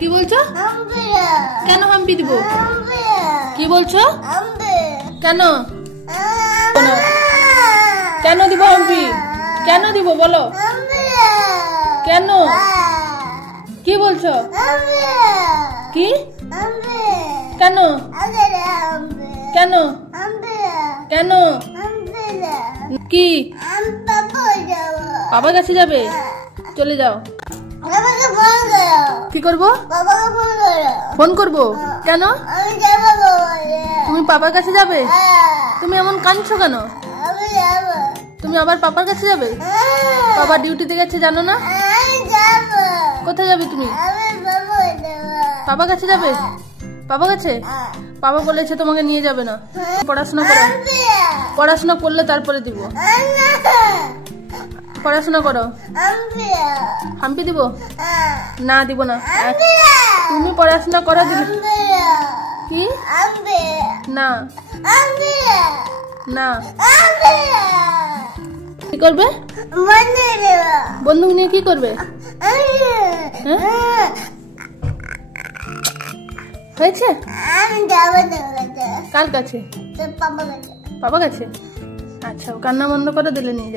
কি বলছো? কেন হাম্পি দিব? কি বলছো? কেন কেন দিব হাম্পি? কেন দিব বলো? কেন? কি বলছো? কি? কেন? কেন? কেন? কি? বাবার কাছে যাবে? চলে যাও। কি করবো? ফোন করবো? কেন? তুমি পাপার কাছে যাবে? তুমি এমন কাঁদছো কেন? তুমি আবার পাপার কাছে যাবে? বাবা ডিউটিতে গেছে জানো না? কোথায় যাবে তুমি? পাপার কাছে যাবে? পাপা কাছে? পাপা বলেছে তোমাকে নিয়ে যাবে না। পড়াশোনা করো, পড়াশোনা করলে তারপরে দিব। পড়াশোনা করো। হাম্পি দিব? না দিব না। তুমি পড়াশোনা করো দিলে। কি? না না। কি করবে? বন্ধু নিয়ে কি করবে? হয়েছে? কার কাছে? পাপা কাছে। আচ্ছা, কান্না বন্ধ করে দিলে নিয়ে যাও।